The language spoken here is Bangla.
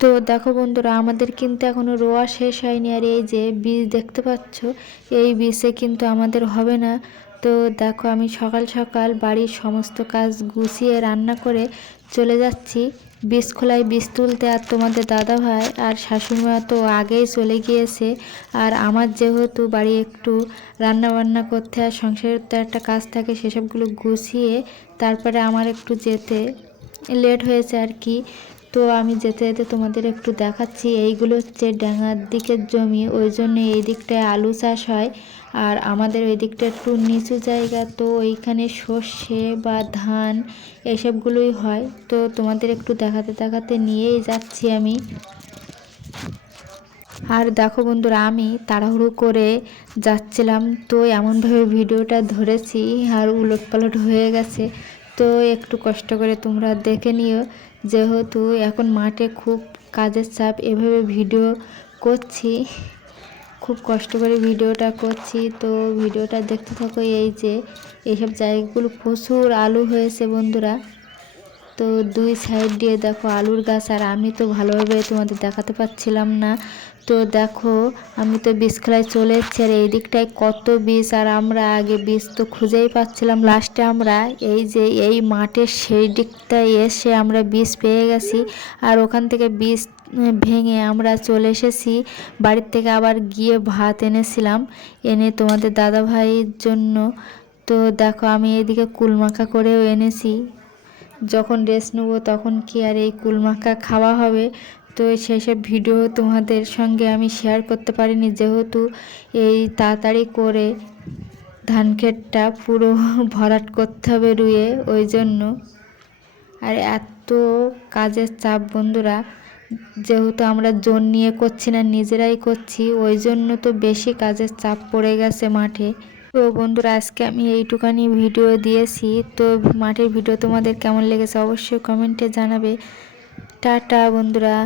তো দেখো বন্ধুরা, আমাদের কিন্তু এখনো রোয়া শেষ হয়নি। আর এই যে বীজ দেখতে পাচ্ছ, এই বীজে কিন্তু আমাদের হবে না। তো দেখো, আমি সকাল সকাল বাড়ির সমস্ত কাজ গুছিয়ে রান্না করে চলে যাচ্ছি বীজ খোলায় বীজ তুলতে। আর তোমাদের দাদা ভাই আর শাশুড়িমা তো আগেই চলে গিয়েছে। আর আমার যেহেতু বাড়ি একটু রান্না বান্না করতে আর সংসারের তো একটা কাজ থাকে, সেসবগুলো গুছিয়ে তারপরে আমার একটু যেতে লেট হয়েছে আর কি। তো আমি যেতে যেতে তোমাদের একটু দেখাচ্ছি, এইগুলো হচ্ছে ডাঙার দিকের জমি, ওই জন্য এই দিকটায় আলু চাষ হয়। আর আমাদের ওই দিকটা একটু নিচু জায়গা, তো ওইখানে সর্ষে বা ধান এসবগুলোই হয়। তো তোমাদের একটু দেখাতে দেখাতে নিয়েই যাচ্ছি আমি। আর দেখো বন্ধুরা, আমি তাড়াহুড়ো করে যাচ্ছিলাম, তো এমনভাবে ভিডিওটা ধরেছি আর উলটপালট হয়ে গেছে। তো একটু কষ্ট করে তোমরা দেখে নিও, যেহেতু এখন মাঠে খুব কাজের চাপ, এভাবে ভিডিও করছি, খুব কষ্ট করে ভিডিওটা করছি। তো ভিডিওটা দেখতে থাকো। এই যে এইসব জায়গাগুলো প্রচুর আলু হয়েছে বন্ধুরা। তো দুই সাইড দিয়ে দেখো আলুর গাছ, আর আমি তো ভালোভাবে তোমাদের দেখাতে পারছিলাম না। তো দেখো, আমি তো বীজ খোলায় চলে এসেছি, আর এই দিকটায় কত বীজ, আর আমরা আগে বীজ তো খুঁজেই পাচ্ছিলাম। লাস্টে আমরা এই যে এই মাঠের সেই দিকটায় এসে আমরা বীজ পেয়ে গেছি। আর ওখান থেকে বীজ ভেঙে আমরা চলে এসেছি বাড়ির থেকে, আবার গিয়ে ভাত এনেছিলাম, এনে তোমাদের দাদা ভাইয়ের জন্য। তো দেখো, আমি এদিকে কুলমাখা করেও এনেছি, যখন রেস্ট নেব তখন কি আর এই কুলমাখা খাওয়া হবে। তো সেসব ভিডিও তোমাদের সঙ্গে আমি শেয়ার করতে পারিনি, যেহেতু এই তাড়াতাড়ি করে ধান ক্ষেতটা পুরো ভরাট করতে হবে রুয়ে, ওই জন্য। আর এত কাজের চাপ বন্ধুরা, যেহেতু আমরা জোন নিয়ে করছি না, নিজেরাই করছি, ওই জন্য তো বেশি কাজের চাপ পড়ে গেছে মাঠে। তো বন্ধুরা, আজকে আমি এইটুকানি ভিডিও দিয়েছি। তো মাঠের ভিডিও তোমাদের কেমন লেগেছে অবশ্যই কমেন্টে জানাবে। টাটা বন্ধুরা।